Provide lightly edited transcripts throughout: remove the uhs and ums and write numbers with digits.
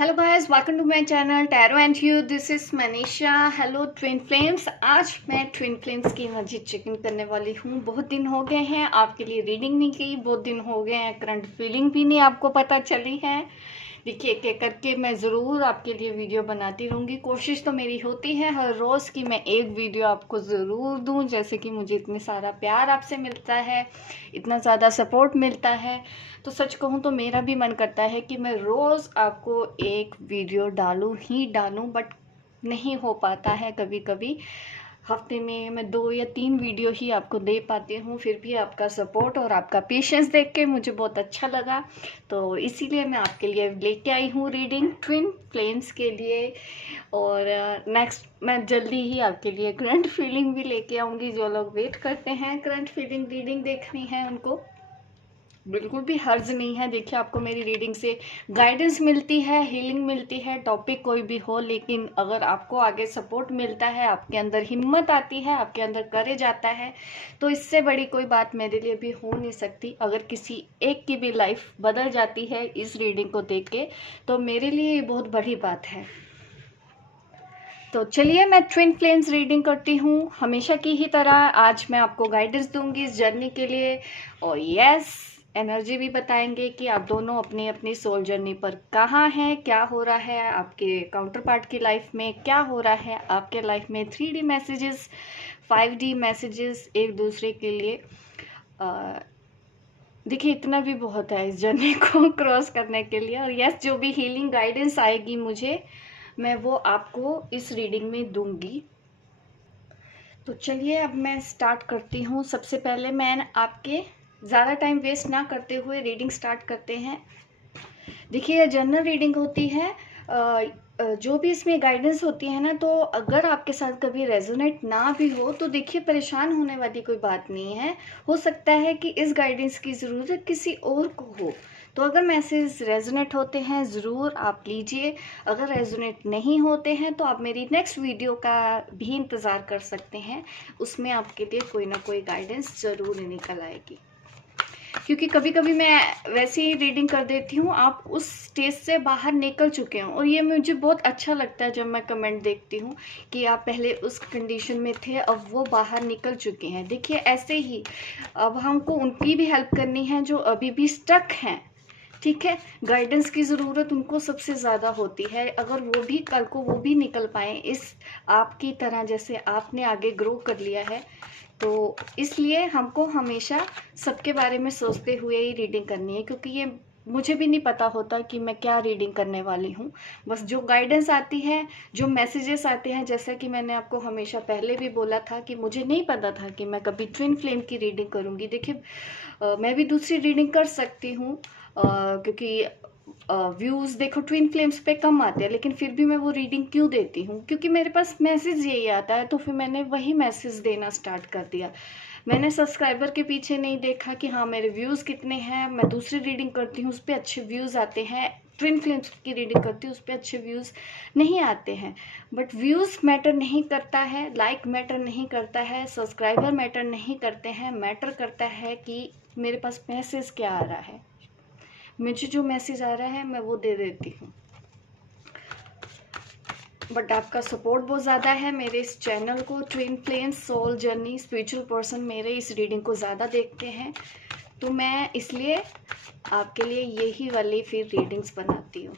Hello guys, welcome to my channel tarot and you. This is Manisha. Hello twin flames. आज मैं twin flames की energy checking करने वाली हूँ। बहुत दिन हो गए हैं आपके लिए रीडिंग नहीं की, बहुत दिन हो गए हैं करंट फीलिंग भी नहीं आपको पता चली है। देखिए, एक एक करके मैं ज़रूर आपके लिए वीडियो बनाती रहूँगी। कोशिश तो मेरी होती है हर रोज़ की मैं एक वीडियो आपको ज़रूर दूँ, जैसे कि मुझे इतने सारा प्यार आपसे मिलता है, इतना ज़्यादा सपोर्ट मिलता है। तो सच कहूँ तो मेरा भी मन करता है कि मैं रोज़ आपको एक वीडियो डालूँ ही डालूँ, बट नहीं हो पाता है। कभी कभी हफ्ते में मैं 2 या 3 वीडियो ही आपको दे पाती हूँ। फिर भी आपका सपोर्ट और आपका पेशेंस देख के मुझे बहुत अच्छा लगा, तो इसीलिए मैं आपके लिए लेके आई हूँ रीडिंग ट्विन फ्लेम्स के लिए। और नेक्स्ट मैं जल्दी ही आपके लिए करंट फीलिंग भी लेके आऊँगी। जो लोग वेट करते हैं करंट फीलिंग रीडिंग देखनी है, उनको बिल्कुल भी हर्ज नहीं है। देखिए, आपको मेरी रीडिंग से गाइडेंस मिलती है, हीलिंग मिलती है, टॉपिक कोई भी हो, लेकिन अगर आपको आगे सपोर्ट मिलता है, आपके अंदर हिम्मत आती है, आपके अंदर करेज आता है, तो इससे बड़ी कोई बात मेरे लिए भी हो नहीं सकती। अगर किसी एक की भी लाइफ बदल जाती है इस रीडिंग को देख के, तो मेरे लिए ये बहुत बड़ी बात है। तो चलिए, मैं ट्विन फ्लेम्स रीडिंग करती हूँ हमेशा की ही तरह। आज मैं आपको गाइडेंस दूंगी इस जर्नी के लिए, और यस, एनर्जी भी बताएंगे कि आप दोनों अपनी अपनी सोल जर्नी पर कहाँ हैं, क्या हो रहा है आपके काउंटर पार्ट की लाइफ में, क्या हो रहा है आपके लाइफ में। 3D मैसेजेस, 5D मैसेजेस एक दूसरे के लिए। देखिए, इतना भी बहुत है इस जर्नी को क्रॉस करने के लिए। और यस, जो भी हीलिंग गाइडेंस आएगी मुझे, मैं वो आपको इस रीडिंग में दूंगी। तो चलिए, अब मैं स्टार्ट करती हूँ। सबसे पहले मैं आपके ज़्यादा टाइम वेस्ट ना करते हुए रीडिंग स्टार्ट करते हैं। देखिए, ये जनरल रीडिंग होती है। जो भी इसमें गाइडेंस होती है ना, तो अगर आपके साथ कभी रेजोनेट ना भी हो तो देखिए, परेशान होने वाली कोई बात नहीं है। हो सकता है कि इस गाइडेंस की ज़रूरत किसी और को हो। तो अगर मैसेज रेजोनेट होते हैं ज़रूर आप लीजिए, अगर रेजोनेट नहीं होते हैं तो आप मेरी नेक्स्ट वीडियो का भी इंतज़ार कर सकते हैं। उसमें आपके लिए कोई ना कोई गाइडेंस ज़रूर निकल आएगी, क्योंकि कभी कभी मैं वैसी ही रीडिंग कर देती हूँ, आप उस स्टेज से बाहर निकल चुके हो, और ये मुझे बहुत अच्छा लगता है जब मैं कमेंट देखती हूँ कि आप पहले उस कंडीशन में थे, अब वो बाहर निकल चुके हैं। देखिए, ऐसे ही अब हमको उनकी भी हेल्प करनी है जो अभी भी स्टक हैं। ठीक है, गाइडेंस की ज़रूरत उनको सबसे ज़्यादा होती है। अगर वो भी कल को वो भी निकल पाए इस आपकी तरह, जैसे आपने आगे ग्रो कर लिया है, तो इसलिए हमको हमेशा सबके बारे में सोचते हुए ही रीडिंग करनी है। क्योंकि ये मुझे भी नहीं पता होता कि मैं क्या रीडिंग करने वाली हूँ। बस जो गाइडेंस आती है, जो मैसेजेस आते हैं, जैसा कि मैंने आपको हमेशा पहले भी बोला था कि मुझे नहीं पता था कि मैं कभी ट्विन फ्लेम की रीडिंग करूँगी। देखिए, मैं भी दूसरी रीडिंग कर सकती हूँ, क्योंकि व्यूज़ देखो ट्विन फ्लेम्स पे कम आते हैं, लेकिन फिर भी मैं वो रीडिंग क्यों देती हूँ? क्योंकि मेरे पास मैसेज यही आता है, तो फिर मैंने वही मैसेज देना स्टार्ट कर दिया। मैंने सब्सक्राइबर के पीछे नहीं देखा कि हाँ मेरे व्यूज़ कितने हैं। मैं दूसरी रीडिंग करती हूँ, उस पर अच्छे व्यूज़ आते हैं। ट्विन फ्लेम्स की रीडिंग करती हूँ, उस पर अच्छे व्यूज़ नहीं आते हैं। बट व्यूज़ मैटर नहीं करता है, लाइक मैटर नहीं करता है, सब्सक्राइबर मैटर नहीं करते हैं। मैटर करता है कि मेरे पास मैसेज क्या आ रहा है। मुझे जो मैसेज आ रहा है मैं वो दे देती हूँ। बट आपका सपोर्ट बहुत ज़्यादा है मेरे इस चैनल को, twin flames soul journey spiritual person मेरे इस रीडिंग को ज़्यादा देखते हैं, तो मैं इसलिए आपके लिए यही वाली फिर रीडिंग्स बनाती हूँ।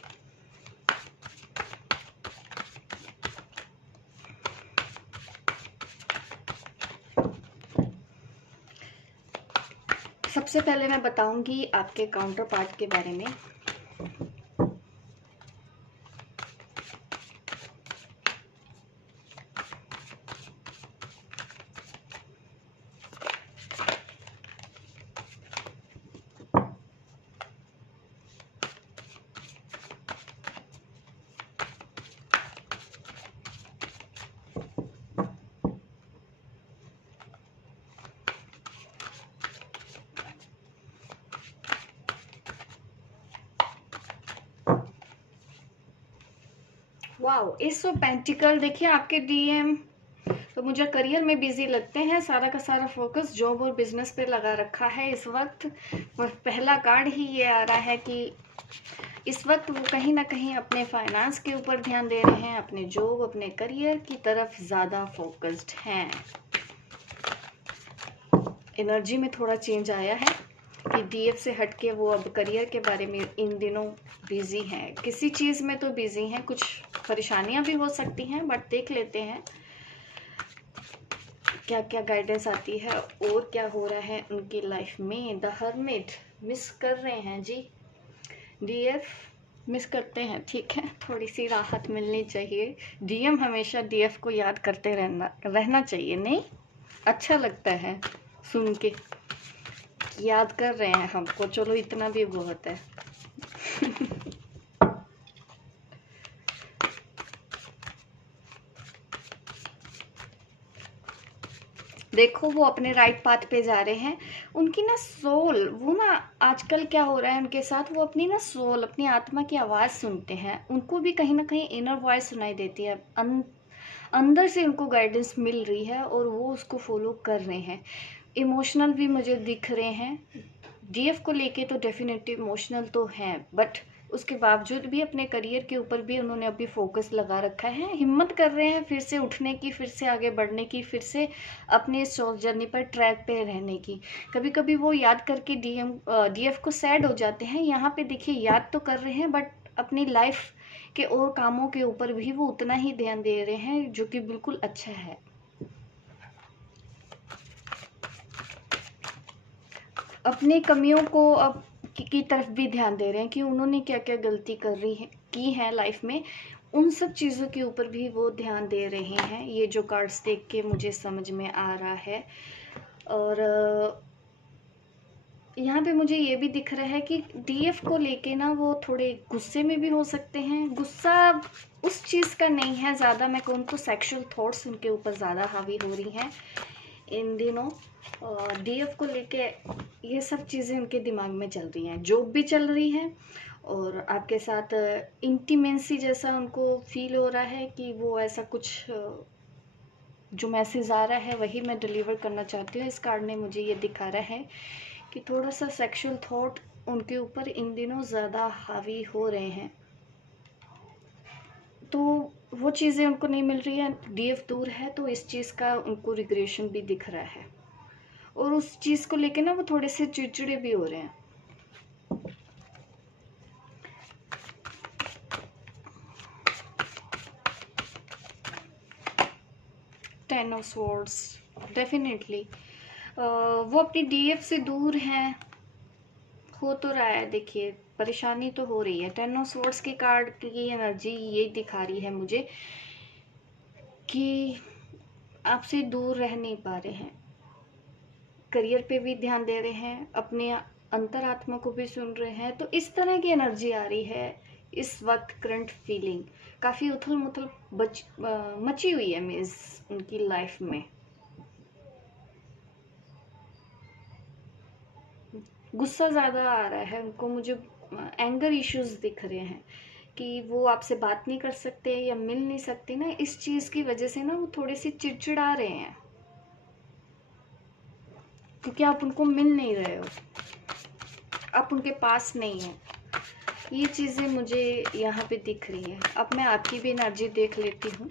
सबसे पहले मैं बताऊंगी आपके काउंटर पार्ट के बारे में। Wow, S of pentacle. देखिए, आपके डीएम तो तो मुझे करियर में बिजी लगते हैं, सारा का सारा फोकस जॉब और बिजनेस पे लगा रखा है इस वक्त। पहला कार्ड ही ये आ रहा है कि इस वक्त वो कहीं ना कहीं अपने फाइनेंस के ऊपर ध्यान दे रहे हैं, अपने जॉब अपने करियर की तरफ ज़्यादा फोकस्ड हैं। एनर्जी में थोड़ा चेंज आया है कि डीएफ से हटके वो अब करियर के बारे में इन दिनों बिजी हैं। किसी चीज़ में तो बिजी हैं, कुछ परेशानियां भी हो सकती हैं, बट देख लेते हैं क्या क्या गाइडेंस आती है और क्या हो रहा है उनकी लाइफ में। द हर्मिट मिस कर रहे हैं जी, डीएफ मिस करते हैं, ठीक है, थोड़ी सी राहत मिलनी चाहिए। डीएम हमेशा डीएफ को याद करते रहना चाहिए, नहीं अच्छा लगता है सुन के, याद कर रहे हैं हमको, चलो इतना भी बहुत है। देखो वो अपने राइट पाथ पे जा रहे हैं। उनकी ना सोल, वो ना आजकल क्या हो रहा है उनके साथ, वो अपनी ना सोल, अपनी आत्मा की आवाज़ सुनते हैं। उनको भी कहीं ना कहीं इनर वॉइस सुनाई देती है, अंदर से उनको गाइडेंस मिल रही है और वो उसको फॉलो कर रहे हैं। इमोशनल भी मुझे दिख रहे हैं डीएफ को लेके, तो डेफिनेटली इमोशनल तो हैं, बट उसके बावजूद भी अपने करियर के ऊपर भी उन्होंने अभी फोकस लगा रखा है। हिम्मत कर रहे हैं फिर से उठने की, फिर से आगे बढ़ने की, फिर से अपने सोल जर्नी पर ट्रैक पे रहने की। कभी कभी वो याद करके डीएफ को सैड हो जाते हैं। यहाँ पे देखिए याद तो कर रहे हैं, बट अपनी लाइफ के और कामों के ऊपर भी वो उतना ही ध्यान दे रहे हैं, जो कि बिल्कुल अच्छा है। अपनी कमियों को अब की तरफ भी ध्यान दे रहे हैं कि उन्होंने क्या क्या गलती की है लाइफ में, उन सब चीज़ों के ऊपर भी वो ध्यान दे रहे हैं। ये जो कार्ड्स देख के मुझे समझ में आ रहा है। और यहाँ पे मुझे ये भी दिख रहा है कि डीएफ को लेके ना वो थोड़े गुस्से में भी हो सकते हैं। गुस्सा उस चीज़ का नहीं है ज़्यादा, मैं कहूँ तो सेक्सुअल थॉट्स उनके ऊपर ज़्यादा हावी हो रही हैं इन दिनों। डीएफ को लेके ये सब चीज़ें उनके दिमाग में चल रही हैं, जॉब भी चल रही है और आपके साथ इंटीमेंसी जैसा उनको फील हो रहा है कि वो ऐसा कुछ जो मैसेज आ रहा है वही मैं डिलीवर करना चाहती हूँ। इस कार्ड ने मुझे ये दिखा रहा है कि थोड़ा सा सेक्सुअल थॉट उनके ऊपर इन दिनों ज़्यादा हावी हो रहे हैं, तो वो चीज़ें उनको नहीं मिल रही है। डीएफ दूर है तो इस चीज़ का उनको रिग्रेशन भी दिख रहा है और उस चीज़ को लेके ना वो थोड़े से चिड़चिड़े भी हो रहे हैं। टेन ऑफ स्वॉर्ड्स डेफिनेटली वो अपनी डीएफ से दूर हैं, हो तो रहा है, देखिए परेशानी तो हो रही है। टेन ऑफ स्वॉर्ड्स के कार्ड की एनर्जी ये दिखा रही है मुझे कि आपसे दूर रह नहीं पा रहे हैं, करियर पे भी ध्यान दे रहे हैं, अपने अंतरात्मा को भी सुन रहे हैं। तो इस तरह की एनर्जी आ रही है इस वक्त। करंट फीलिंग काफ़ी उथल मुथल मची हुई है मीन्स उनकी लाइफ में। गुस्सा ज़्यादा आ रहा है उनको, मुझे एंगर इश्यूज दिख रहे हैं कि वो आपसे बात नहीं कर सकते या मिल नहीं सकते ना, इस चीज़ की वजह से ना वो थोड़े से चिड़चिड़ा रहे हैं क्योंकि आप उनको मिल नहीं रहे हो, आप उनके पास नहीं है। ये चीज़ें मुझे यहाँ पे दिख रही है। अब मैं आपकी भी एनर्जी देख लेती हूँ।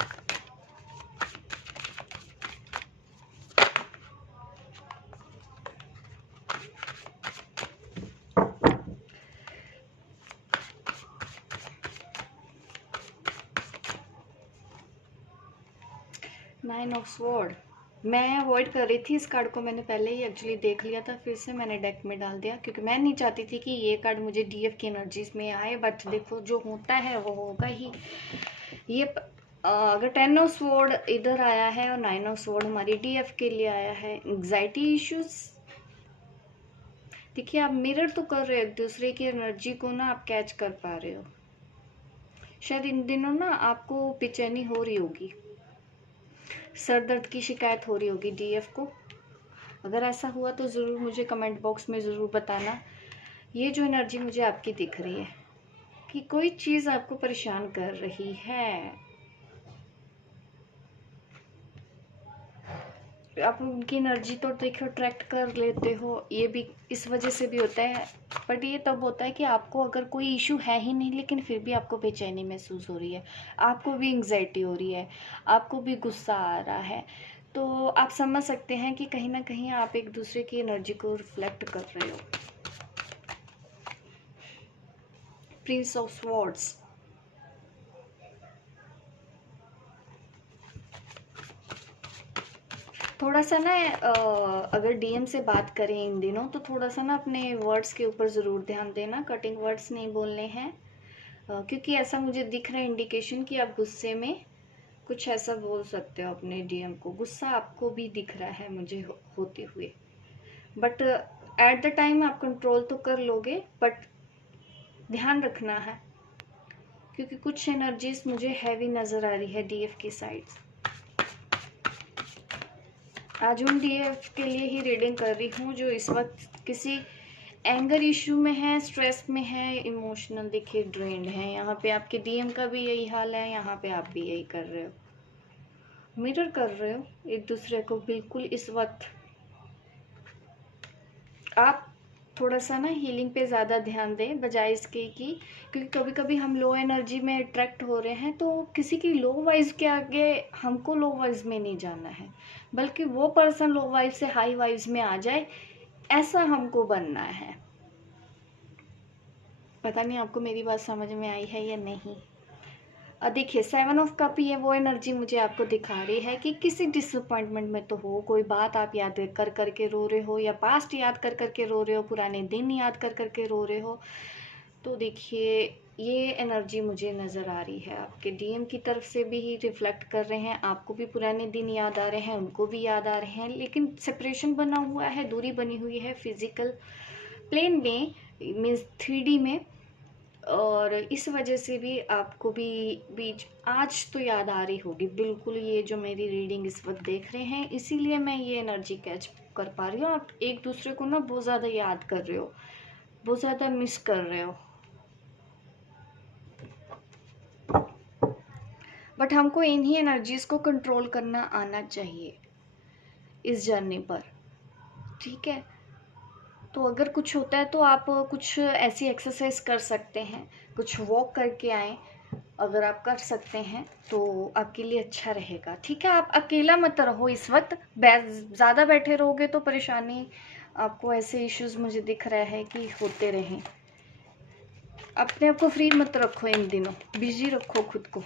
नाइन ऑफ स्वॉर्ड मैं अवॉइड कर रही थी इस कार्ड को, मैंने पहले ही एक्चुअली देख लिया था, फिर से मैंने डेक में डाल दिया क्योंकि मैं नहीं चाहती थी कि ये कार्ड मुझे डीएफ की एनर्जीज में आए। बट देखो जो होता है वो होगा ही। ये अगर टेन ऑफ स्वॉर्ड इधर आया है और नाइन ऑफ स्वॉर्ड हमारी डीएफ के लिए आया है, एंग्जाइटी इश्यूज। देखिए आप मिरर तो कर रहे हो एक दूसरे की एनर्जी को ना, आप कैच कर पा रहे हो। शायद इन दिनों ना आपको बेचैनी हो रही होगी, सर दर्द की शिकायत हो रही होगी डीएफ को। अगर ऐसा हुआ तो ज़रूर मुझे कमेंट बॉक्स में ज़रूर बताना। ये जो एनर्जी मुझे आपकी दिख रही है कि कोई चीज़ आपको परेशान कर रही है। आप उनकी एनर्जी तो देखो अट्रैक्ट कर लेते हो, ये भी इस वजह से भी होता है। बट ये तब होता है कि आपको अगर कोई इशू है ही नहीं लेकिन फिर भी आपको बेचैनी महसूस हो रही है, आपको भी एंग्जाइटी हो रही है, आपको भी गुस्सा आ रहा है, तो आप समझ सकते हैं कि कहीं ना कहीं आप एक दूसरे की एनर्जी को रिफ्लेक्ट कर रहे हो। प्रिंस ऑफ स्वॉर्ड्स, थोड़ा सा ना अगर डीएम से बात करें इन दिनों तो थोड़ा सा ना अपने वर्ड्स के ऊपर ज़रूर ध्यान देना, कटिंग वर्ड्स नहीं बोलने हैं। क्योंकि ऐसा मुझे दिख रहा है इंडिकेशन कि आप गुस्से में कुछ ऐसा बोल सकते हो अपने डीएम को, गुस्सा आपको भी दिख रहा है मुझे होते हुए। बट एट द टाइम आप कंट्रोल तो कर लोगे, बट ध्यान रखना है क्योंकि कुछ एनर्जीज मुझे हैवी नज़र आ रही है डीएफ की साइड। आज उन डीएफ के लिए ही रीडिंग कर रही हूँ जो इस वक्त किसी एंगर इशू में है, स्ट्रेस में है, इमोशनल देखिए ड्रेन्ड है। यहाँ पे आपके डीएम का भी यही हाल है, यहाँ पे आप भी यही कर रहे हो, मिरर कर रहे हो एक दूसरे को बिल्कुल। इस वक्त आप थोड़ा सा ना हीलिंग पे ज़्यादा ध्यान दें बजाय इसके कि, क्योंकि कभी कभी हम लो एनर्जी में अट्रैक्ट हो रहे हैं तो किसी की लो वाइज के आगे हमको लो वाइज में नहीं जाना है, बल्कि वो पर्सन लो वाइज से हाई वाइज में आ जाए ऐसा हमको बनना है। पता नहीं आपको मेरी बात समझ में आई है या नहीं। देखिए 7 ऑफ कप, ये वो एनर्जी मुझे आपको दिखा रही है कि किसी डिसअपॉइंटमेंट में तो हो, कोई बात आप याद कर करके रो रहे हो या पास्ट याद कर करके रो रहे हो, पुराने दिन याद कर करके रो रहे हो। तो देखिए ये एनर्जी मुझे नज़र आ रही है, आपके डीएम की तरफ से भी ही रिफ्लेक्ट कर रहे हैं, आपको भी पुराने दिन याद आ रहे हैं, उनको भी याद आ रहे हैं, लेकिन सेपरेशन बना हुआ है, दूरी बनी हुई है फिजिकल प्लेन में, मीन्स 3D में। और इस वजह से भी आपको भी बीच आज तो याद आ रही होगी बिल्कुल, ये जो मेरी रीडिंग इस वक्त देख रहे हैं, इसीलिए मैं ये एनर्जी कैच कर पा रही हूँ। आप एक दूसरे को ना बहुत ज़्यादा याद कर रहे हो, बहुत ज़्यादा मिस कर रहे हो, बट हमको इन्हीं एनर्जीज को कंट्रोल करना आना चाहिए इस जर्नी पर, ठीक है। तो अगर कुछ होता है तो आप कुछ ऐसी एक्सरसाइज कर सकते हैं, कुछ वॉक करके आएँ, अगर आप कर सकते हैं तो आपके लिए अच्छा रहेगा, ठीक है। आप अकेला मत रहो इस वक्त, ज़्यादा बैठे रहोगे तो परेशानी, आपको ऐसे इश्यूज मुझे दिख रहा है कि होते रहें। अपने आप को फ्री मत रखो इन दिनों, बिजी रखो खुद को,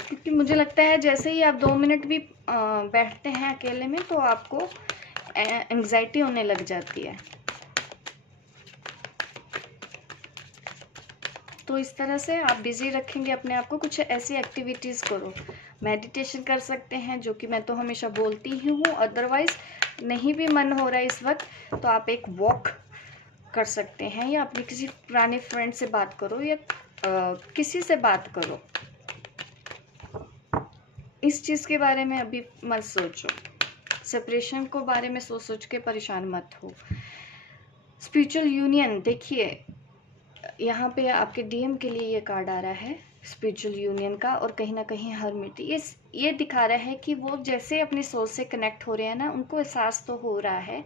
क्योंकि मुझे लगता है जैसे ही आप 2 मिनट भी बैठते हैं अकेले में तो आपको एंग्जाइटी होने लग जाती है। तो इस तरह से आप बिज़ी रखेंगे अपने आप को, कुछ ऐसी एक्टिविटीज़ करो, मेडिटेशन कर सकते हैं जो कि मैं तो हमेशा बोलती ही हूँ, अदरवाइज़ नहीं भी मन हो रहा है इस वक्त तो आप एक वॉक कर सकते हैं, या अपने किसी पुराने फ्रेंड से बात करो, या किसी से बात करो। इस चीज़ के बारे में अभी मत सोचो, सेपरेशन को बारे में सोच सोच के परेशान मत हो। स्पिरिचुअल यूनियन, देखिए यहाँ पे आपके डीएम के लिए ये कार्ड आ रहा है स्पिरिचुअल यूनियन का, और कहीं ना कहीं हर्मिट, ये दिखा रहा है कि वो जैसे अपनी सोच से कनेक्ट हो रहे हैं ना, उनको एहसास तो हो रहा है।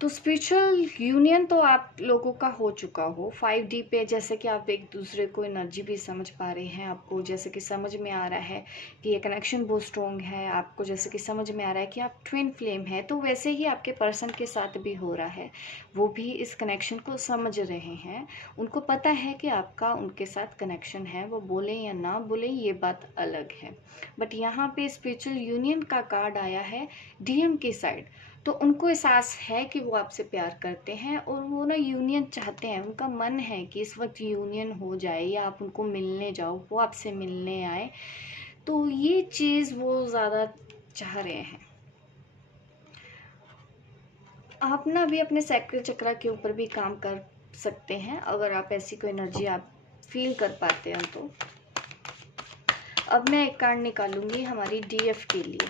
तो स्पिरिचुअल यूनियन तो आप लोगों का हो चुका हो 5D पे, जैसे कि आप एक दूसरे को एनर्जी भी समझ पा रहे हैं, आपको जैसे कि समझ में आ रहा है कि ये कनेक्शन बहुत स्ट्रॉन्ग है, आपको जैसे कि समझ में आ रहा है कि आप ट्विन फ्लेम है, तो वैसे ही आपके पर्सन के साथ भी हो रहा है, वो भी इस कनेक्शन को समझ रहे हैं, उनको पता है कि आपका उनके साथ कनेक्शन है, वो बोले या ना बोले ये बात अलग है। बट यहाँ पे स्पिरिचुअल यूनियन का कार्ड आया है डीएम की साइड, तो उनको एहसास है कि वो आपसे प्यार करते हैं और वो ना यूनियन चाहते हैं, उनका मन है कि इस वक्त यूनियन हो जाए या आप उनको मिलने जाओ, वो आपसे मिलने आए, तो ये चीज़ वो ज़्यादा चाह रहे हैं। आप ना भी अपने सैक्रल चक्रा के ऊपर भी काम कर सकते हैं अगर आप ऐसी कोई एनर्जी आप फील कर पाते हैं तो। अब मैं एक कार्ड निकालूंगी हमारी डीएफ के लिए।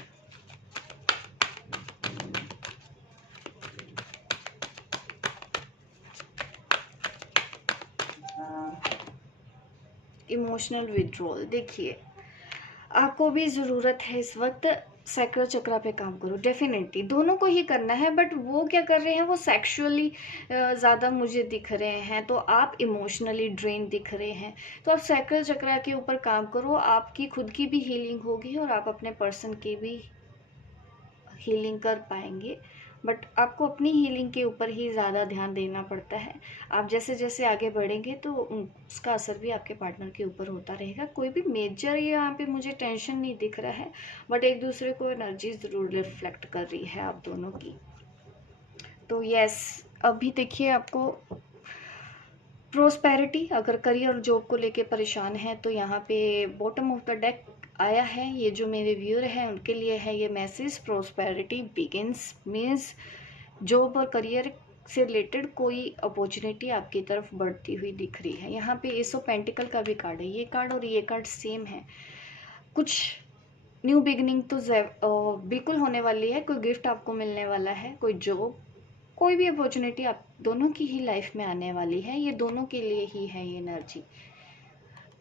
इमोशनल विड्रॉल, देखिए आपको भी ज़रूरत है इस वक्त सैक्रल चक्रा पे काम करो, डेफिनेटली दोनों को ही करना है। बट वो क्या कर रहे हैं, वो सेक्सुअली ज़्यादा मुझे दिख रहे हैं, तो आप इमोशनली ड्रेन दिख रहे हैं। तो आप सैक्रल चक्रा के ऊपर काम करो, आपकी खुद की भी हीलिंग होगी और आप अपने पर्सन की भी हीलिंग कर पाएंगे। बट आपको अपनी हीलिंग के ऊपर ही ज़्यादा ध्यान देना पड़ता है। आप जैसे जैसे आगे बढ़ेंगे तो उसका असर भी आपके पार्टनर के ऊपर होता रहेगा। कोई भी मेजर यहाँ पे मुझे टेंशन नहीं दिख रहा है, बट एक दूसरे को एनर्जी ज़रूर रिफ्लेक्ट कर रही है आप दोनों की। तो यस, अभी देखिए आपको प्रोस्पेरिटी, अगर करियर और जॉब को लेके परेशान है तो यहाँ पे बॉटम ऑफ द डेक आया है। ये जो मेरे व्यूअर हैं उनके लिए है ये message, prosperity begins means job और करियर से रिलेटेड कोई अपॉर्चुनिटी आपकी तरफ बढ़ती हुई दिख रही है। यहाँ पे एस ऑफ पेंटिकल का भी कार्ड है, ये कार्ड और ये कार्ड सेम है। कुछ न्यू बिगिनिंग तो बिल्कुल होने वाली है, कोई गिफ्ट आपको मिलने वाला है, कोई जॉब, कोई भी अपॉर्चुनिटी आप दोनों की ही लाइफ में आने वाली है। ये दोनों के लिए ही है ये एनर्जी।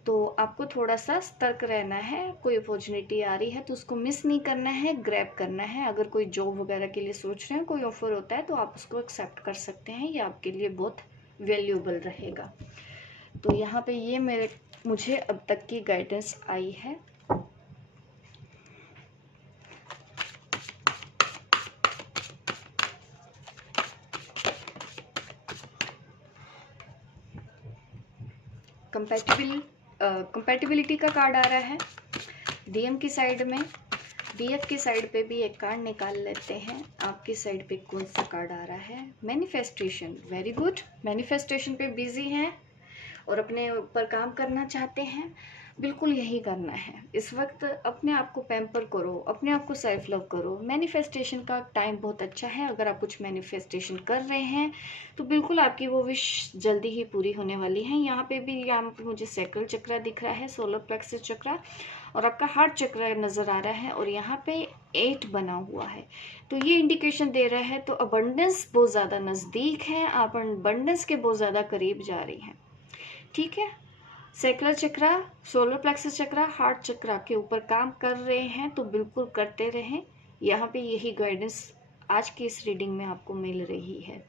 तो आपको थोड़ा सा सतर्क रहना है। कोई अपॉर्चुनिटी आ रही है तो उसको मिस नहीं करना है, ग्रैब करना है। अगर कोई जॉब वगैरह के लिए सोच रहे हैं, कोई ऑफर होता है तो आप उसको एक्सेप्ट कर सकते हैं, ये आपके लिए बहुत वैल्यूएबल रहेगा। तो यहाँ पे ये मुझे अब तक की गाइडेंस आई है। कंपैटिबिलिटी का कार्ड आ रहा है डीएम की साइड में। डीएफ की साइड पे भी एक कार्ड निकाल लेते हैं। आपकी साइड पे कौन सा कार्ड आ रहा है? Manifestation, very good. मैनिफेस्टेशन पे बिजी हैं और अपने ऊपर काम करना चाहते हैं। बिल्कुल यही करना है इस वक्त। अपने आप को पैम्पर करो, अपने आप को सेल्फ लव करो। मैनिफेस्टेशन का टाइम बहुत अच्छा है। अगर आप कुछ मैनिफेस्टेशन कर रहे हैं तो बिल्कुल आपकी वो विश जल्दी ही पूरी होने वाली है। यहाँ पे मुझे सैक्रल चक्रा दिख रहा है, सोलर प्लेक्सस चक्रा, और आपका हार्ट चक्र नज़र आ रहा है और यहाँ पे 8 बना हुआ है। तो ये इंडिकेशन दे रहा है तो अबंडेंस बहुत ज़्यादा नज़दीक है, आप अबंडेंस के बहुत ज़्यादा करीब जा रही हैं। ठीक है, सैक्रल चक्रा, सोलर प्लेक्सस चक्रा, हार्ट चक्रा के ऊपर काम कर रहे हैं तो बिल्कुल करते रहें। यहाँ पे यही गाइडेंस आज की इस रीडिंग में आपको मिल रही है।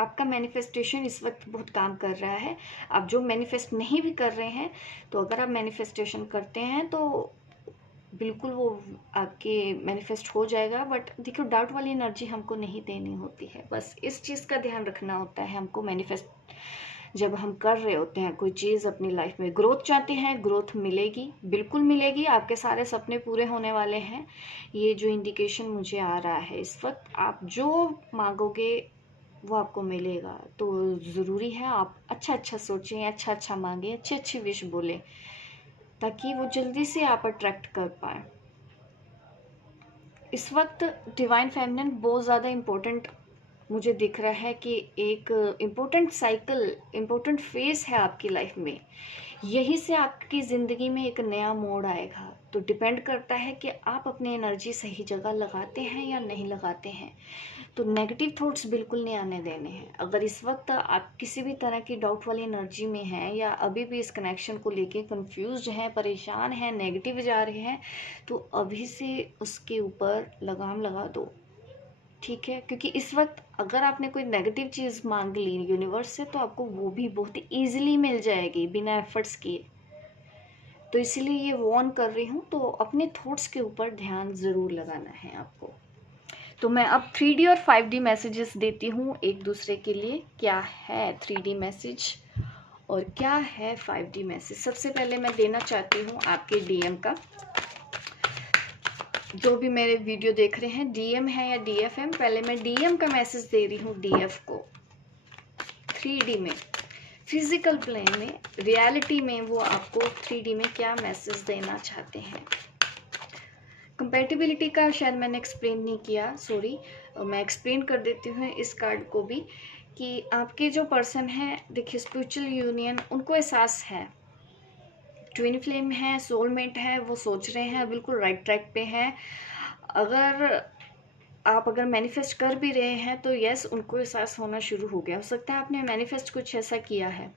आपका मैनिफेस्टेशन इस वक्त बहुत काम कर रहा है। आप जो मैनिफेस्ट नहीं भी कर रहे हैं तो अगर आप मैनिफेस्टेशन करते हैं तो बिल्कुल वो आपके मैनिफेस्ट हो जाएगा। बट देखो, डाउट वाली एनर्जी हमको नहीं देनी होती है, बस इस चीज़ का ध्यान रखना होता है हमको। मैनिफेस्ट जब हम कर रहे होते हैं कोई चीज़ अपनी लाइफ में, ग्रोथ चाहते हैं, ग्रोथ मिलेगी, बिल्कुल मिलेगी। आपके सारे सपने पूरे होने वाले हैं। ये जो इंडिकेशन मुझे आ रहा है इस वक्त, आप जो मांगोगे वो आपको मिलेगा। तो ज़रूरी है आप अच्छा अच्छा सोचें, अच्छा अच्छा मांगें, अच्छी अच्छी विश बोलें, ताकि वो जल्दी से आप अट्रैक्ट कर पाएँ। इस वक्त डिवाइन फेमिनिन बहुत ज़्यादा इम्पोर्टेंट मुझे दिख रहा है कि एक इम्पोर्टेंट साइकिल, इम्पोर्टेंट फेस है आपकी लाइफ में। यही से आपकी ज़िंदगी में एक नया मोड़ आएगा। तो डिपेंड करता है कि आप अपनी एनर्जी सही जगह लगाते हैं या नहीं लगाते हैं। तो नेगेटिव थॉट्स बिल्कुल नहीं आने देने हैं। अगर इस वक्त आप किसी भी तरह की डाउट वाली एनर्जी में हैं या अभी भी इस कनेक्शन को लेके कंफ्यूज्ड हैं, परेशान हैं, नेगेटिव जा रहे हैं, तो अभी से उसके ऊपर लगाम लगा दो। ठीक है, क्योंकि इस वक्त अगर आपने कोई नेगेटिव चीज़ मांग ली यूनिवर्स से तो आपको वो भी बहुत ईजिली मिल जाएगी बिना एफर्ट्स किए। तो इसीलिए ये वार्न कर रही हूँ। तो अपने थॉट्स के ऊपर ध्यान ज़रूर लगाना है आपको। तो मैं अब 3D और 5D मैसेजेस देती हूँ एक दूसरे के लिए। क्या है 3D मैसेज और क्या है 5D मैसेज? सबसे पहले मैं देना चाहती हूँ आपके डीएम का। जो भी मेरे वीडियो देख रहे हैं, डीएम है या डीएफएम, पहले मैं डीएम का मैसेज दे रही हूँ डीएफ को। 3D में, फिजिकल प्लेन में, रियलिटी में वो आपको 3D में क्या मैसेज देना चाहते हैं। कंपैटिबिलिटी का शायद मैंने एक्सप्लेन नहीं किया, सॉरी, मैं एक्सप्लेन कर देती हूँ इस कार्ड को भी कि आपके जो पर्सन है, देखिए स्पिरिचुअल यूनियन उनको एहसास है, ट्विन फ्लेम है, सोलमेट है, वो सोच रहे हैं, बिल्कुल राइट ट्रैक पे हैं। अगर मैनिफेस्ट कर भी रहे हैं तो यस, उनको एहसास होना शुरू हो गया। हो सकता है आपने मैनिफेस्ट कुछ ऐसा किया है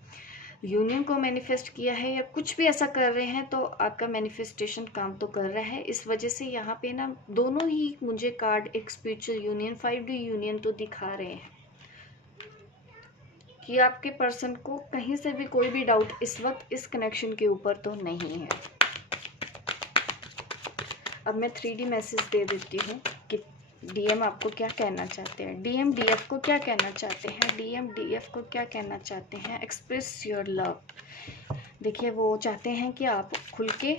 यूनियन को मैनिफेस्ट किया है या कुछ भी ऐसा कर रहे हैं, तो आपका मैनिफेस्टेशन काम तो कर रहा है। इस वजह से यहाँ पे ना दोनों ही मुझे कार्ड एक स्पिरिचुअल यूनियन, 5D यूनियन तो दिखा रहे हैं कि आपके पर्सन को कहीं से भी कोई भी डाउट इस वक्त इस कनेक्शन के ऊपर तो नहीं है। अब मैं 3D मैसेज दे देती हूँ कि डीएम आपको क्या कहना चाहते हैं, डीएम डीएफ को क्या कहना चाहते हैं, डीएम डीएफ को क्या कहना चाहते हैं। Express your love. देखिए वो चाहते हैं कि आप खुल के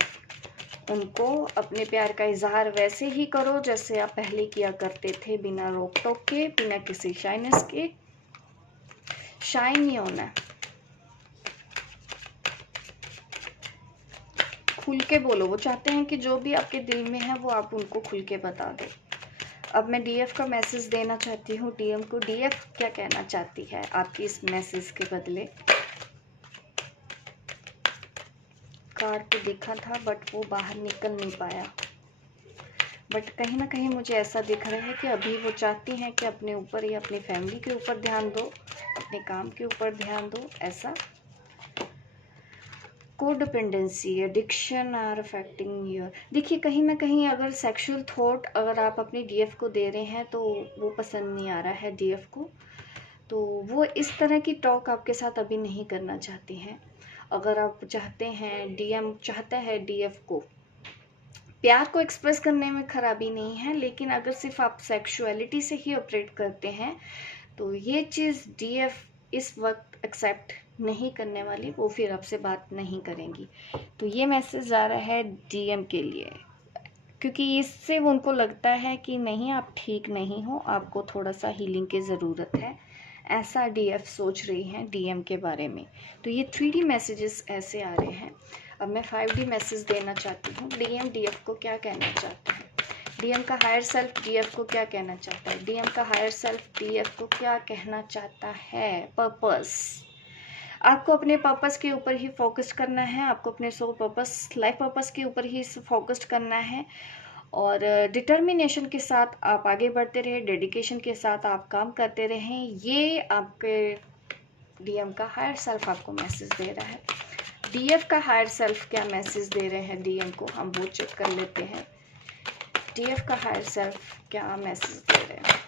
उनको अपने प्यार का इजहार वैसे ही करो जैसे आप पहले किया करते थे, बिना रोक टोक के, बिना किसी शाइनेस के। शाइन नहीं होना है, खुल के बोलो। वो चाहते हैं कि जो भी आपके दिल में है वो आप उनको खुल के बता दो। अब मैं डीएफ का मैसेज देना चाहती हूँ डीएम को। डीएफ क्या कहना चाहती है आपकी इस मैसेज के बदले। कार्ड तो दिखा था बट वो बाहर निकल नहीं पाया, बट कहीं ना कहीं मुझे ऐसा दिख रहा है कि अभी वो चाहती हैं कि अपने ऊपर या अपनी फैमिली के ऊपर ध्यान दो, अपने काम के ऊपर ध्यान दो। ऐसा codependency, addiction are affecting your. देखिए कहीं ना कहीं अगर सेक्सुअल थॉट अगर आप अपने डीएफ को दे रहे हैं तो वो पसंद नहीं आ रहा है डीएफ को, तो वो इस तरह की टॉक आपके साथ अभी नहीं करना चाहती हैं। अगर आप चाहते हैं, डीएम चाहता है डीएफ को प्यार को एक्सप्रेस करने में खराबी नहीं है, लेकिन अगर सिर्फ आप सेक्सुअलिटी से ही ऑपरेट करते हैं तो ये चीज़ डीएफ इस वक्त एक्सेप्ट नहीं करने वाली, वो फिर आपसे बात नहीं करेंगी। तो ये मैसेज आ रहा है डीएम के लिए, क्योंकि इससे उनको लगता है कि नहीं आप ठीक नहीं हो, आपको थोड़ा सा हीलिंग की ज़रूरत है। ऐसा डीएफ सोच रही हैं डीएम के बारे में। तो ये 3D मैसेजेस ऐसे आ रहे हैं। अब मैं 5D मैसेज देना चाहती हूँ। डीएम डीएफ को क्या कहना चाहता है, डीएम का हायर सेल्फ डीएफ को क्या कहना चाहता है, डीएम का हायर सेल्फ डीएफ को क्या कहना चाहता है। पर्पस, आपको अपने पर्पस के ऊपर ही फोकस करना है, आपको अपने सोल पर्पस, लाइफ पर्पस के ऊपर ही फोकस करना है और डिटर्मिनेशन के साथ आप आगे बढ़ते रहे, डेडिकेशन के साथ आप काम करते रहें। ये आपके डीएम का हायर सेल्फ आपको मैसेज दे रहा है। डीएफ का हायर सेल्फ क्या मैसेज दे रहे हैं डीएम को, हम वो चेक कर लेते हैं। डीएफ का हायर सेल्फ क्या मैसेज दे रहे हैं।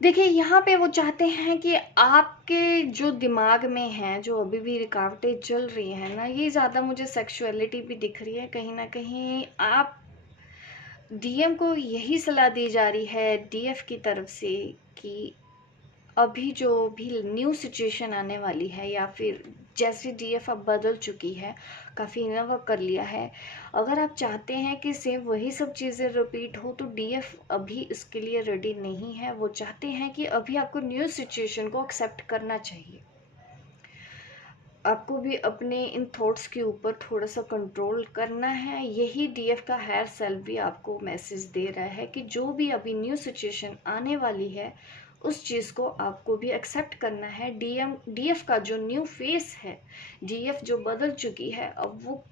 देखिए यहाँ पे वो चाहते हैं कि आपके जो दिमाग में है, जो अभी भी रुकावटें चल रही हैं ना, ये ज़्यादा मुझे सेक्सुअलिटी भी दिख रही है। कहीं ना कहीं आप डीएम को यही सलाह दी जा रही है डीएफ की तरफ से कि अभी जो भी न्यू सिचुएशन आने वाली है, या फिर जैसे डीएफ अब बदल चुकी है, काफ़ी इनोवा कर लिया है, अगर आप चाहते हैं कि सेम वही सब चीज़ें रिपीट हो तो डीएफ अभी इसके लिए रेडी नहीं है। वो चाहते हैं कि अभी आपको न्यू सिचुएशन को एक्सेप्ट करना चाहिए। आपको भी अपने इन थॉट्स के ऊपर थोड़ा सा कंट्रोल करना है। यही डीएफ का हायर सेल्फ भी आपको मैसेज दे रहा है कि जो भी अभी न्यू सिचुएशन आने वाली है उस चीज़ को आपको भी एक्सेप्ट करना है। डीएफ का जो न्यू फेस है, डीएफ जो बदल चुकी है, अब वो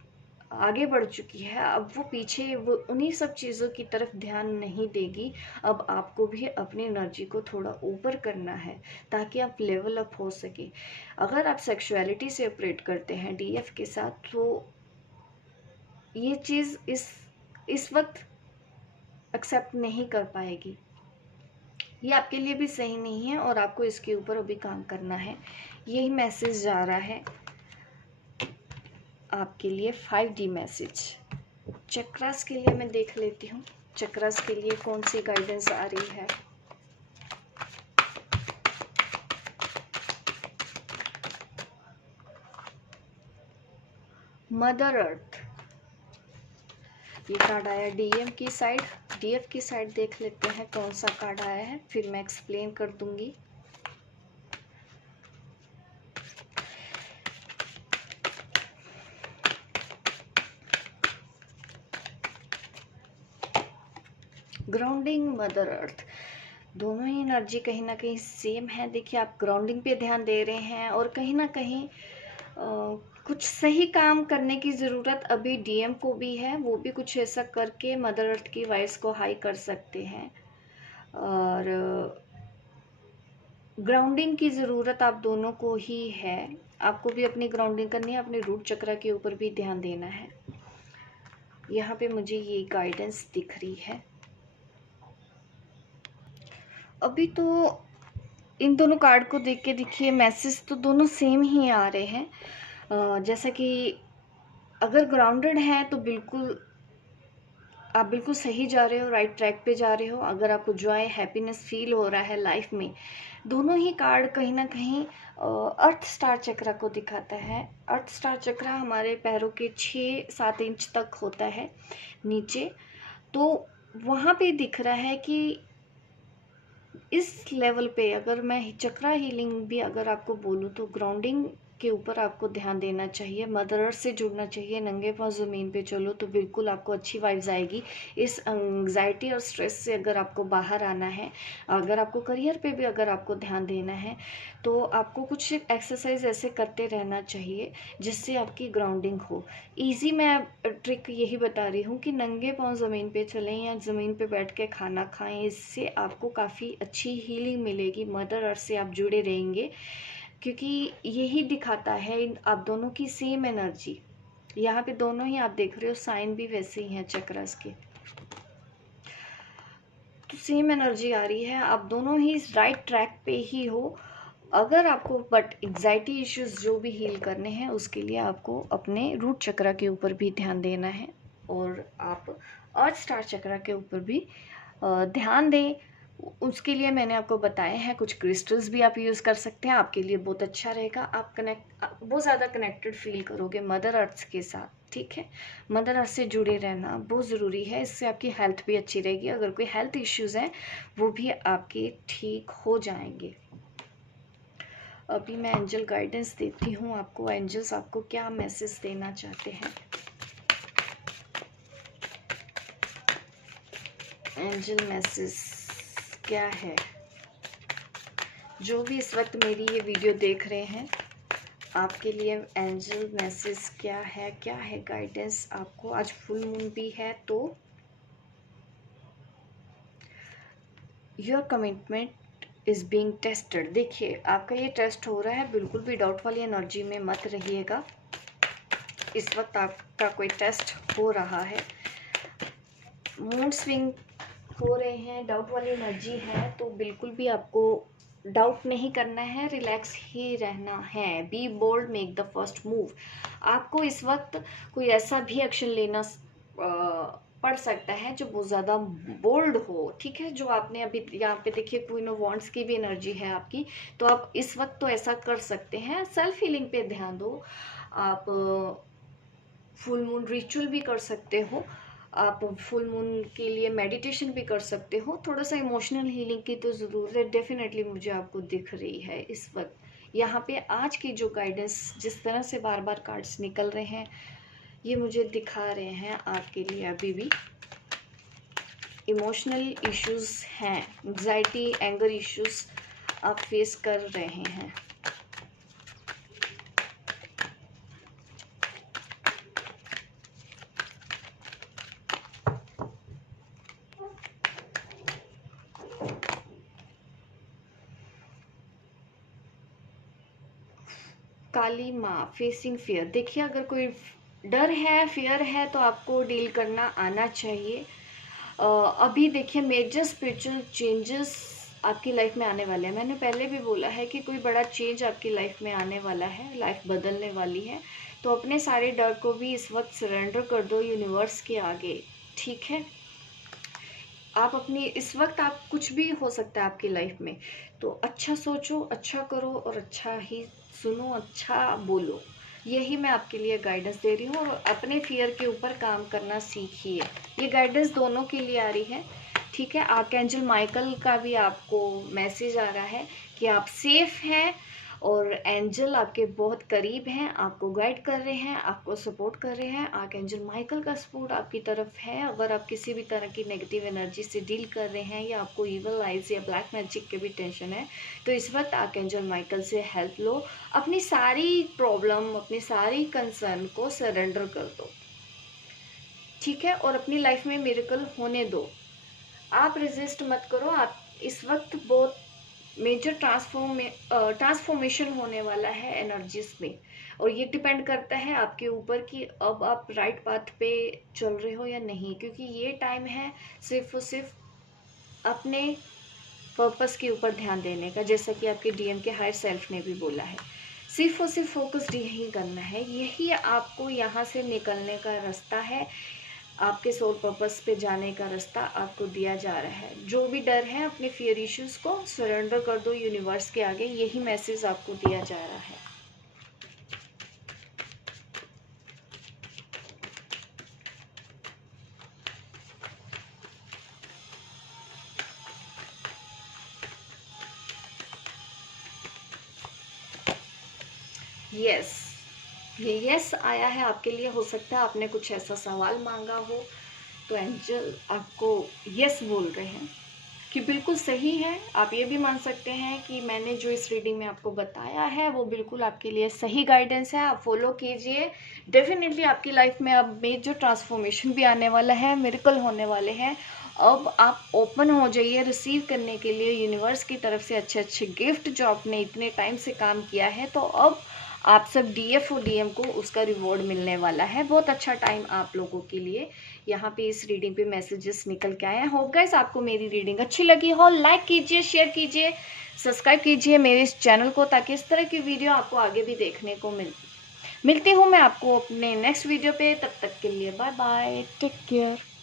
आगे बढ़ चुकी है, अब वो पीछे वो उन्हीं सब चीज़ों की तरफ ध्यान नहीं देगी। अब आपको भी अपनी एनर्जी को थोड़ा ऊपर करना है ताकि आप लेवल अप हो सके। अगर आप सेक्सुअलिटी से ऑपरेट करते हैं डीएफ के साथ तो ये चीज़ इस वक्त एक्सेप्ट नहीं कर पाएगी। ये आपके लिए भी सही नहीं है और आपको इसके ऊपर अभी काम करना है। यही मैसेज जा रहा है आपके लिए 5D मैसेज। चक्रास के लिए मैं देख लेती हूँ, चक्रास के लिए कौन सी गाइडेंस आ रही है। मदर अर्थ, ये कार्ड आया डीएम की साइड। डीएफ की साइड देख लेते हैं कौन सा कार्ड आया है, फिर मैं एक्सप्लेन कर दूंगी। ग्राउंडिंग मदर अर्थ, दोनों ही एनर्जी कहीं ना कहीं सेम है। देखिए आप ग्राउंडिंग पे ध्यान दे रहे हैं और कहीं ना कहीं कुछ सही काम करने की ज़रूरत अभी डीएम को भी है। वो भी कुछ ऐसा करके मदर अर्थ की वॉइस को हाई कर सकते हैं। और ग्राउंडिंग की ज़रूरत आप दोनों को ही है। आपको भी अपनी ग्राउंडिंग करनी है, अपने रूट चक्र के ऊपर भी ध्यान देना है। यहाँ पे मुझे ये गाइडेंस दिख रही है। अभी तो इन दोनों कार्ड को देख के देखिए मैसेज तो दोनों सेम ही आ रहे हैं। जैसा कि अगर ग्राउंडेड है तो बिल्कुल आप बिल्कुल सही जा रहे हो, राइट ट्रैक पे जा रहे हो। अगर आपको जॉय हैप्पीनेस फील हो रहा है लाइफ में, दोनों ही कार्ड कहीं ना कहीं अर्थ स्टार चक्र को दिखाता है। अर्थ स्टार चक्र हमारे पैरों के 6-7 इंच तक होता है नीचे। तो वहाँ पे दिख रहा है कि इस लेवल पे अगर मैं चक्रा हीलिंग भी अगर आपको बोलूँ तो ग्राउंडिंग के ऊपर आपको ध्यान देना चाहिए, मदर अर्थ से जुड़ना चाहिए। नंगे पांव ज़मीन पे चलो तो बिल्कुल आपको अच्छी वाइब्स आएगी। इस एंग्जाइटी और स्ट्रेस से अगर आपको बाहर आना है, अगर आपको करियर पे भी अगर आपको ध्यान देना है, तो आपको कुछ एक्सरसाइज ऐसे करते रहना चाहिए जिससे आपकी ग्राउंडिंग हो। ईजी मैं ट्रिक यही बता रही हूँ कि नंगे पांव ज़मीन पे चलें या ज़मीन पे बैठ के खाना खाएं। इससे आपको काफ़ी अच्छी हीलिंग मिलेगी, मदर अर्थ से आप जुड़े रहेंगे। क्योंकि यही दिखाता है आप दोनों की सेम एनर्जी। यहाँ पे दोनों ही आप देख रहे हो साइन भी वैसे ही हैं चक्रस के, तो सेम एनर्जी आ रही है। आप दोनों ही राइट ट्रैक पे ही हो। अगर आपको बट एग्जाइटी इश्यूज जो भी हील करने हैं उसके लिए आपको अपने रूट चक्र के ऊपर भी ध्यान देना है और आप अर्थ स्टार चक्र के ऊपर भी ध्यान दें। उसके लिए मैंने आपको बताए हैं कुछ क्रिस्टल्स भी आप यूज़ कर सकते हैं, आपके लिए बहुत अच्छा रहेगा। आप बहुत ज़्यादा कनेक्टेड फील करोगे मदर अर्थ के साथ। ठीक है, मदर अर्थ से जुड़े रहना बहुत ज़रूरी है, इससे आपकी हेल्थ भी अच्छी रहेगी। अगर कोई हेल्थ इश्यूज़ हैं वो भी आपके ठीक हो जाएंगे। अभी मैं एंजल गाइडेंस देती हूँ आपको, एंजल्स आपको क्या मैसेज देना चाहते हैं। एंजल मैसेज क्या है? जो भी इस वक्त मेरी ये वीडियो देख रहे हैं, आपके लिए एंजल मैसेज क्या है, क्या है गाइडेंस आपको? आज फुल मून भी है तो your commitment is being tested. देखिए आपका ये टेस्ट हो रहा है, बिल्कुल भी डाउट वाली एनर्जी में मत रहिएगा। इस वक्त आपका कोई टेस्ट हो रहा है, मूड स्विंग हो रहे हैं, डाउट वाली एनर्जी है, तो बिल्कुल भी आपको डाउट नहीं करना है, रिलैक्स ही रहना है। Be bold, make the first move. आपको इस वक्त कोई ऐसा भी एक्शन लेना पड़ सकता है जो बहुत ज़्यादा बोल्ड हो। ठीक है, जो आपने अभी यहाँ पे देखिए क्वीन ऑफ वांड्स की भी एनर्जी है आपकी, तो आप इस वक्त तो ऐसा कर सकते हैं। सेल्फ हीलिंग पे ध्यान दो। आप फुल मून रिचुअल भी कर सकते हो, आप फुल मून के लिए मेडिटेशन भी कर सकते हो। थोड़ा सा इमोशनल हीलिंग की तो ज़रूरत डेफिनेटली मुझे आपको दिख रही है इस वक्त। यहाँ पे आज की जो गाइडेंस जिस तरह से बार बार कार्ड्स निकल रहे हैं, ये मुझे दिखा रहे हैं आपके लिए अभी भी इमोशनल इश्यूज हैं, एंग्जाइटी एंगर इश्यूज आप फेस कर रहे हैं। काली माँ, फेसिंग फियर। देखिए अगर कोई डर है, फियर है, तो आपको डील करना आना चाहिए। अभी देखिए मेजर स्पिरिचुअल चेंजेस आपकी लाइफ में आने वाले हैं। मैंने पहले भी बोला है कि कोई बड़ा चेंज आपकी लाइफ में आने वाला है, लाइफ बदलने वाली है। तो अपने सारे डर को भी इस वक्त सरेंडर कर दो यूनिवर्स के आगे। ठीक है, आप अपनी इस वक्त आप कुछ भी हो सकता है आपकी लाइफ में, तो अच्छा सोचो, अच्छा करो और अच्छा ही सुनो, अच्छा बोलो। यही मैं आपके लिए गाइडेंस दे रही हूँ और अपने फियर के ऊपर काम करना सीखिए। ये गाइडेंस दोनों के लिए आ रही है। ठीक है, आर्कएंजल माइकल का भी आपको मैसेज आ रहा है कि आप सेफ हैं और एंजल आपके बहुत करीब हैं, आपको गाइड कर रहे हैं, आपको सपोर्ट कर रहे हैं। आर्कएंजल माइकल का सपोर्ट आपकी तरफ है। अगर आप किसी भी तरह की नेगेटिव एनर्जी से डील कर रहे हैं या आपको इवल आइज या ब्लैक मैजिक के भी टेंशन है, तो इस वक्त आर्कएंजल माइकल से हेल्प लो। अपनी सारी प्रॉब्लम, अपनी सारी कंसर्न को सरेंडर कर दो, ठीक है, और अपनी लाइफ में मिरेकल होने दो। आप रेजिस्ट मत करो। आप इस वक्त बहुत मेजर ट्रांसफॉर्मेशन होने वाला है एनर्जीज में, और ये डिपेंड करता है आपके ऊपर कि अब आप राइट पाथ पे चल रहे हो या नहीं, क्योंकि ये टाइम है सिर्फ और सिर्फ अपने पर्पस के ऊपर ध्यान देने का। जैसा कि आपके डीएम के हायर सेल्फ ने भी बोला है, सिर्फ और सिर्फ फोकस्ड यही करना है, यही आपको यहाँ से निकलने का रास्ता है। आपके सोल पर्पस पे जाने का रास्ता आपको दिया जा रहा है। जो भी डर है, अपने फियर इश्यूज को सरेंडर कर दो यूनिवर्स के आगे, यही मैसेज आपको दिया जा रहा है। यस, ये यस आया है आपके लिए। हो सकता है आपने कुछ ऐसा सवाल मांगा हो, तो एंजल आपको यस बोल रहे हैं कि बिल्कुल सही है। आप ये भी मान सकते हैं कि मैंने जो इस रीडिंग में आपको बताया है वो बिल्कुल आपके लिए सही गाइडेंस है। आप फॉलो कीजिए, डेफिनेटली आपकी लाइफ में अब मेजर ट्रांसफॉर्मेशन भी आने वाला है, मिरेकल होने वाले हैं। अब आप ओपन हो जाइए रिसीव करने के लिए यूनिवर्स की तरफ से अच्छे अच्छे गिफ्ट जो आपने इतने टाइम से काम किया है। तो अब आप सब डीएफ और डीएम को उसका रिवॉर्ड मिलने वाला है। बहुत अच्छा टाइम आप लोगों के लिए यहाँ पे इस रीडिंग पे मैसेजेस निकल के आए हैं। होप गाइस आपको मेरी रीडिंग अच्छी लगी हो। लाइक कीजिए, शेयर कीजिए, सब्सक्राइब कीजिए मेरे इस चैनल को, ताकि इस तरह की वीडियो आपको आगे भी देखने को मिलती हूँ मैं आपको अपने नेक्स्ट वीडियो पे। तब तक के लिए बाय बाय, टेक केयर।